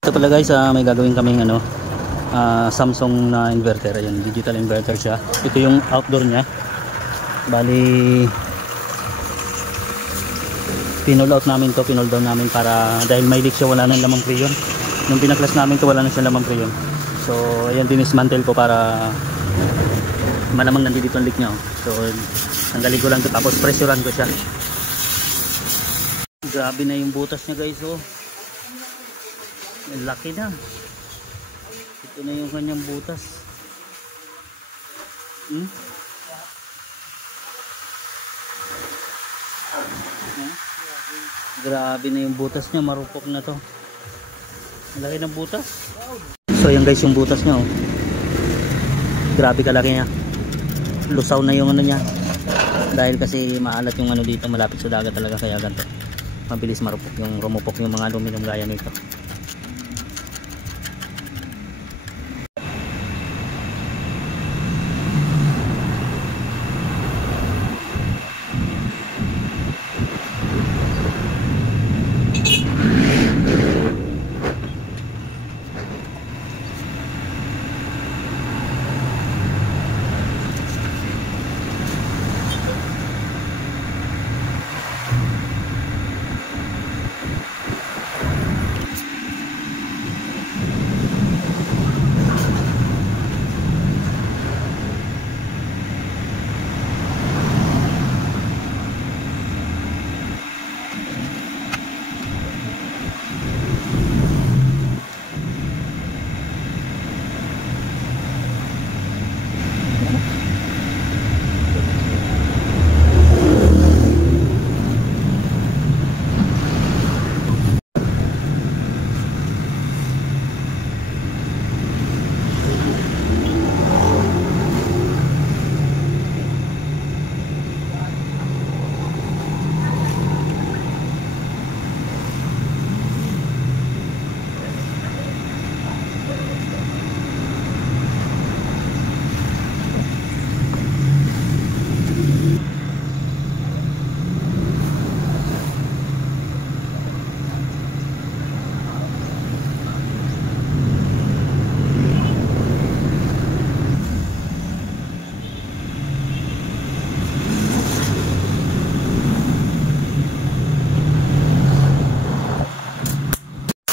Ito pala guys, may gagawin kaming Samsung na inverter. Ayan, digital inverter siya. Ito yung outdoor niya. Bali pinol out namin to, pinol down namin para dahil may leak siya, wala nang lamang preyon. Nung pinaklas namin to, wala nang siya lamang preyon. So ayan, dinismantle ko para malamang nandito ang leak niya. So tanggalin ko lang to, tapos pressurean ko siya. Grabe na yung butas niya guys, oh. Laki na. Ito na yung kanyang butas. Grabe na yung butas niya, marupok na to. Laki ng butas. So yan guys yung butas niya, oh. Grabe kalaki niya. Lusaw na yung ano niya. Dahil kasi maalat yung ano dito, malapit sa dagat talaga, kaya ganito. Mabilis marupok yung rumupok yung mga aluminum gaya nito.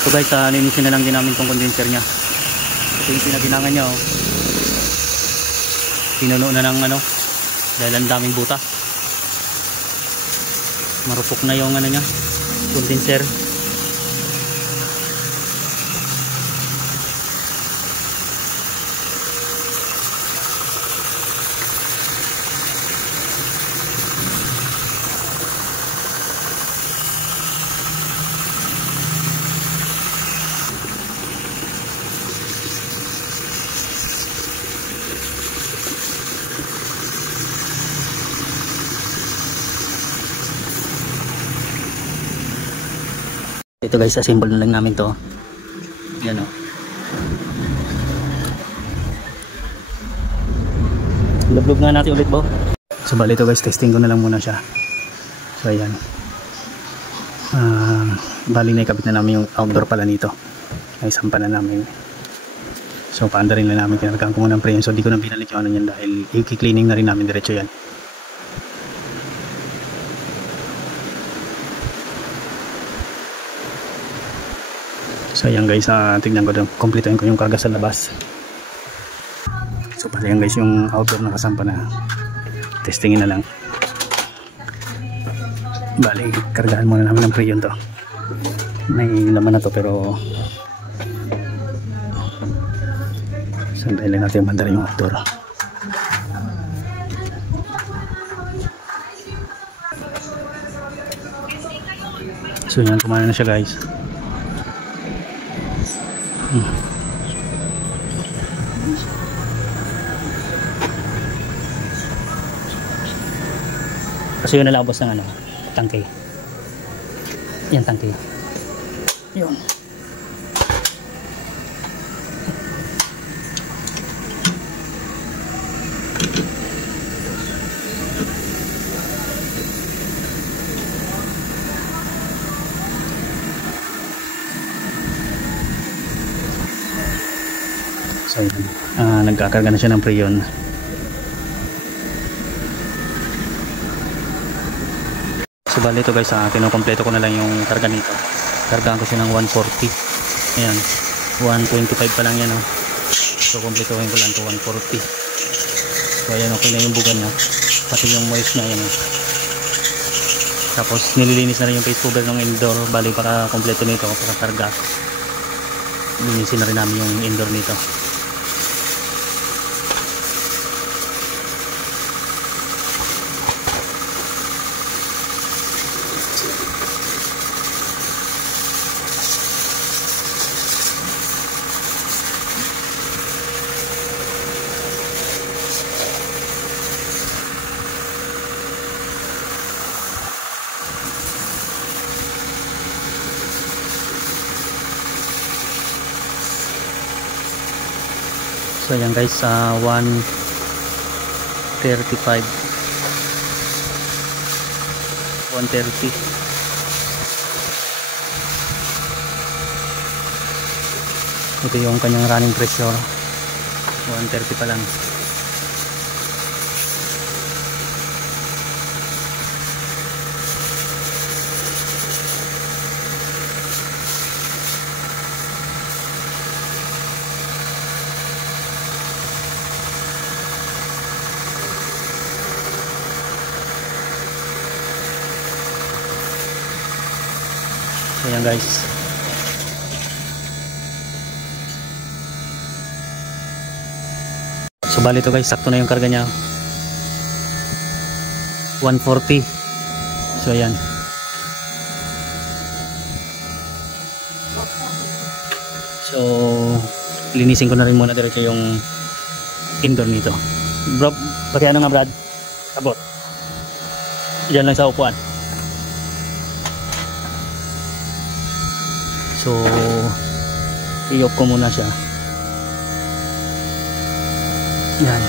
So guys, linisin na lang din namin tong condenser nya. Ito yung pinaginangan nya, oh. Pinuno na ng dahil ang daming butas. Marupok na yung nya, condenser. Ito guys, assemble na lang namin to. Yan, oh. Lublog nga natin ulit, bo. So bali ito guys, testing ko na lang muna siya. So ayan. Bali na ikabit na namin yung outdoor pala nito. Ay sampa na namin. So paanda rin na namin, kinargaan ko muna ng preyon. So di ko na binalik yung ano yan dahil i-cleaning na rin namin diretso yan. So ayan guys, tignan ko doon, kumplituhin ko yung karga sa labas. So pala yan guys yung outdoor na kasampa na. Testingin na lang. Bali, kargaan muna namin ng preyon to. May laman na to pero sandayin lang natin yung bandara yung outdoor. So yan, kumana na siya guys. Kasi yun nalabos ng tangke. Yan tangke. Yun. So ayan, nagkakarga na siya ng preyon. So bali ito guys, kinukompleto ko na lang yung karga nito. Kargaan ko siya ng 140. Ayan, 125 pa lang yan, oh. So kumpletuhin ko lang to 140. So ayan, okay na yung buga niya, pati yung moist na yan, oh. Tapos nililinis na rin yung paste cover ng indoor. Bali para kompleto nito, para karga, linisin na rin namin yung indoor nito. So ayan guys, 135, 130. Ito yung kanyang running pressure, 130 pa lang. Ayan guys, so bali ito guys, sakto na yung karga niya, 140. So ayan, so linisin ko na rin muna diretso yung indoor nito. Bro, pati ano nga Brad, abot diyan lang sa upuan. So i-off ko muna siya. Yan,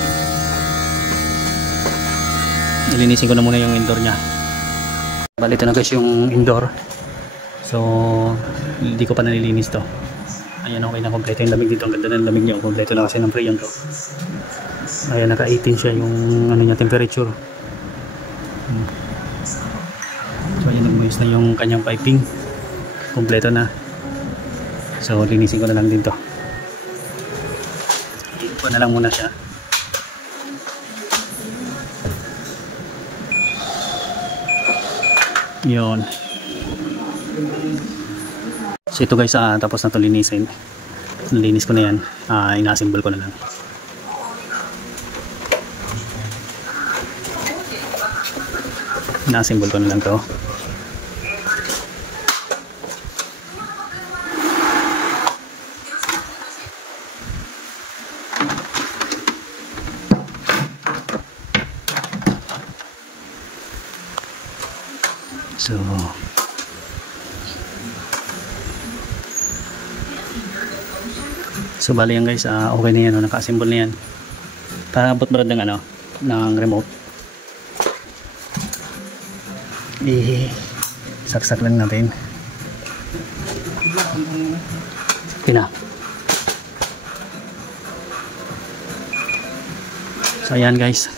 ilinisin ko na muna yung indoor nya. Bali ito na guys yung indoor. So hindi ko pa nalilinis to. Ayan, okay na, kompleto yung lamig dito. Ang ganda ng lamig niya, kompleto na kasi ng preyon to. Ayan, naka 18 siya yung ano niya, temperature. So ayan, nag-moist na yung kanyang piping, kompleto na. So linisin ko na lang din to. I-off ko na lang muna siya. Yun. So ito guys, tapos na to linisin. Nalinis ko na yan. Ina-assemble ko na lang. Ina-assemble ko na lang to. So bali yan guys, okay na yan, naka-assemble na yan. Paabot ba ng ano, ng remote. Saksak lang natin. Pina. So ayan guys,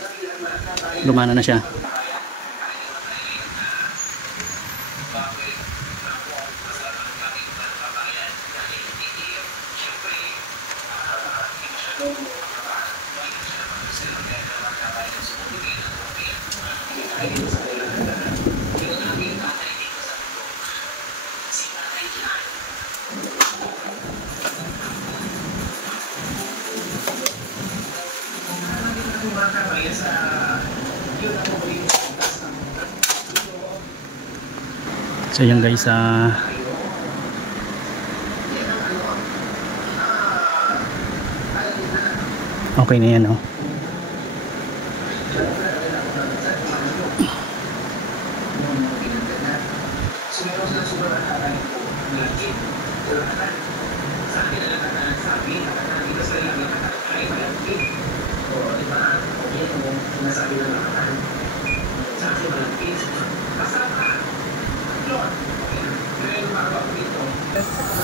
lumana na siya. So yan guys, okay na yan, oh.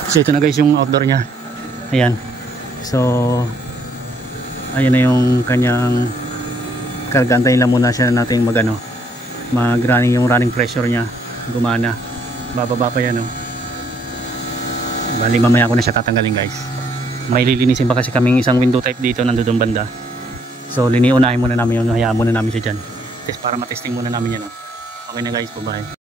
So ito na guys yung outdoor nya. Ayan. So Ayun na yung kanyang karga. Antayin lang muna siya natin mag running, yung running pressure niya gumana. Bababa pa yan, oh. Bali mamaya ko na siya tatanggalin, guys. May lilinisin pa kasi kaming isang window type dito nandun banda. So unahin muna namin yun, hayaan muna namin siya dyan. Test para matesting muna namin yan, oh. Okay na guys, bye bye.